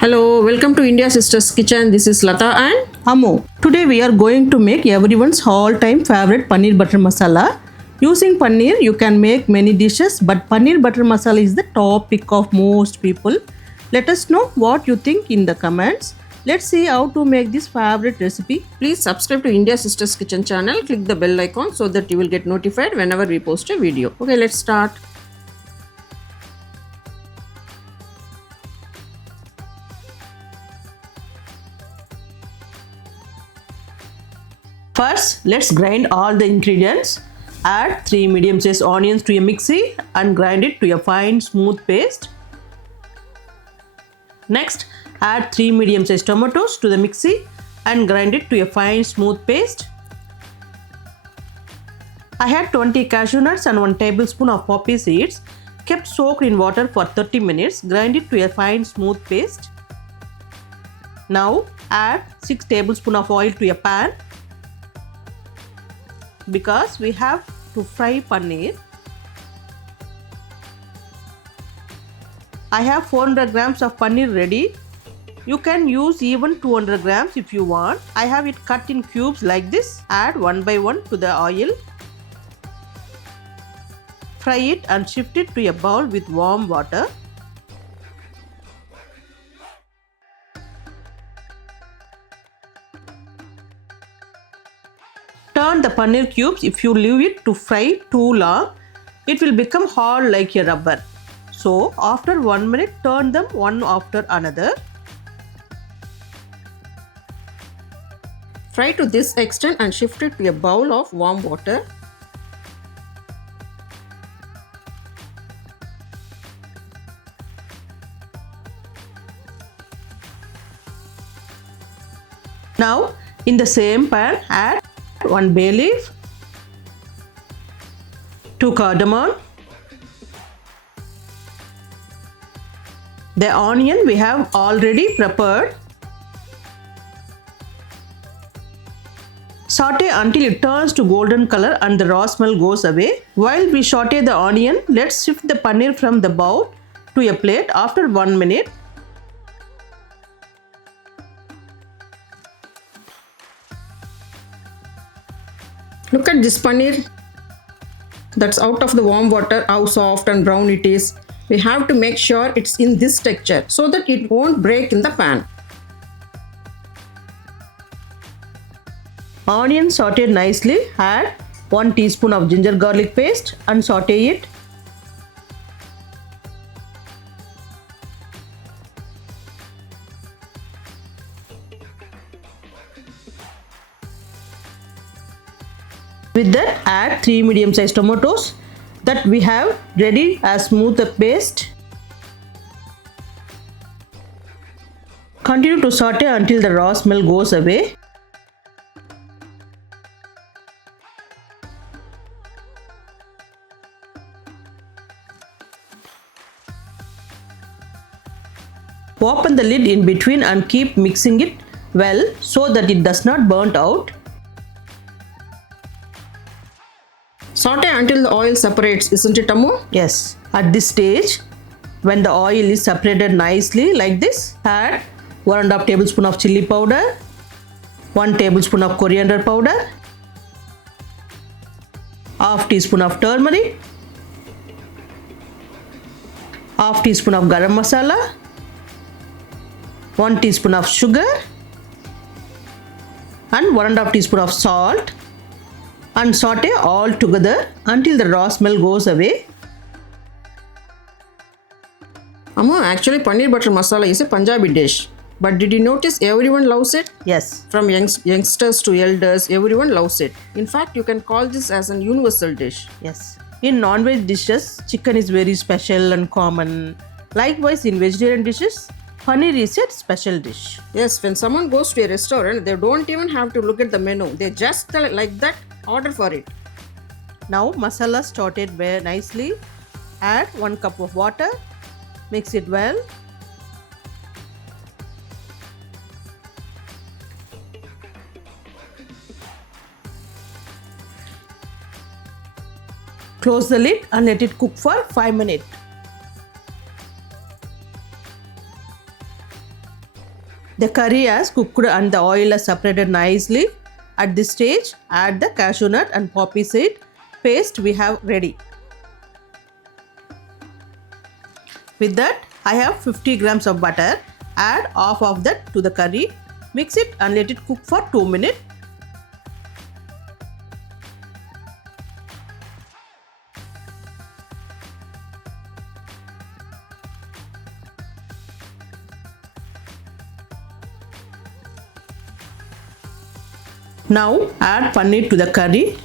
Hello, welcome to India Sisters Kitchen. This is Lata and Amo. Today we are going to make everyone's all-time favorite paneer butter masala. Using paneer, you can make many dishes, but paneer butter masala is the top pick of most people. Let us know what you think in the comments. Let's see how to make this favorite recipe. please subscribe to India Sisters Kitchen channel. Click the bell icon so that you will get notified whenever we post a video. Okay, let's start. First, let's grind all the ingredients. Add 3 medium-sized onions to a mixie and grind it to a fine smooth paste. Next, add 3 medium-sized tomatoes to the mixie and grind it to a fine smooth paste. I had 20 cashew nuts and 1 tablespoon of poppy seeds kept soaked in water for 30 minutes. Grind it to a fine smooth paste. Now add 6 tablespoons of oil to a pan because we have to fry paneer. I have 400 grams of paneer ready. You can use even 200 grams if you want. I have it cut in cubes like this. Add one by one to the oil. Fry it and shift it to a bowl with warm water. Turn the paneer cubes. If you leave it to fry too long, it will become hard like a rubber. So after 1 minute, turn them one after another. Fry to this extent and shift it to a bowl of warm water. Now in the same pan, add 1 bay leaf, 2 cardamon, the onion we have already prepared. Saute until it turns to golden color and the raw smell goes away. While we saute the onion, let's shift the paneer from the bowl to a plate after 1 minute. Look at this paneer that's out of the warm water, how soft and brown it is. We have to make sure it's in this texture so that it won't break in the pan. Onion sauteed nicely. Add 1 teaspoon of ginger garlic paste and saute it. With that, add 3 medium-sized tomatoes that we have ready as smooth a paste. Continue to saute until the raw smell goes away. Open the lid in between and keep mixing it well so that it does not burn out. Saute until the oil separates, isn't it, Ammu? Yes. At this stage, when the oil is separated nicely like this, add 1.5 tablespoon of chilli powder, 1 tablespoon of coriander powder, half teaspoon of turmeric, half teaspoon of garam masala, 1 teaspoon of sugar and 1.5 teaspoon of salt, and saute all together until the raw smell goes away. Amma, actually paneer butter masala is a Punjabi dish. But did you notice everyone loves it? Yes. From youngsters to elders, everyone loves it. In fact, you can call this as an universal dish. Yes. In non-veg dishes, chicken is very special and common. Likewise, in vegetarian dishes, paneer is a special dish. Yes, when someone goes to a restaurant, they don't even have to look at the menu. They just like that order for it. Now masala sauteed very nicely. Add 1 cup of water. Mix it well. Close the lid and let it cook for 5 minutes. The curry has cooked and the oil has separated nicely. At this stage, add the cashew nut and poppy seed paste we have ready. With that, I have 50 grams of butter. Add half of that to the curry. Mix it and let it cook for 2 minutes. Now add paneer to the curry.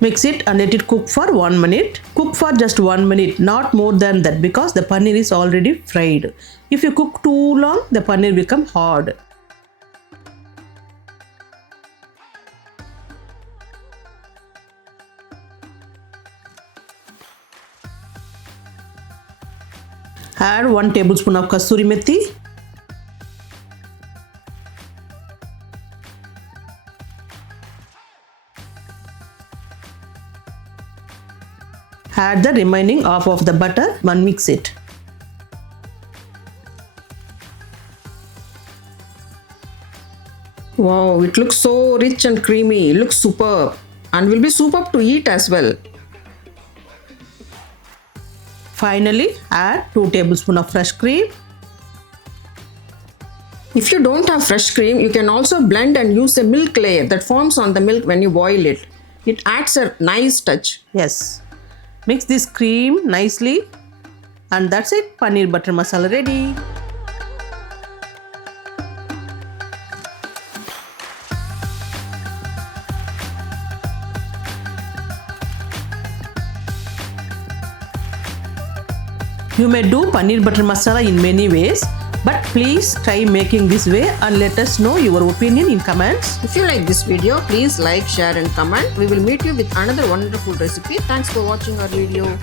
Mix it and let it cook for 1 minute. Cook for just 1 minute, not more than that, because the paneer is already fried. If you cook too long, the paneer becomes hard. Add 1 tablespoon of Kasuri Methi. Add the remaining half of the butter and mix it. Wow, it looks so rich and creamy. It looks superb and will be superb to eat as well. Finally, add 2 tablespoons of fresh cream. If you don't have fresh cream, you can also blend and use a milk layer that forms on the milk when you boil it. It adds a nice touch. Yes. Mix this cream nicely and that's it. Paneer butter masala ready. You may do paneer butter masala in many ways, but please try making this way and let us know your opinion in comments. If you like this video, please like, share and comment. We will meet you with another wonderful recipe. Thanks for watching our video.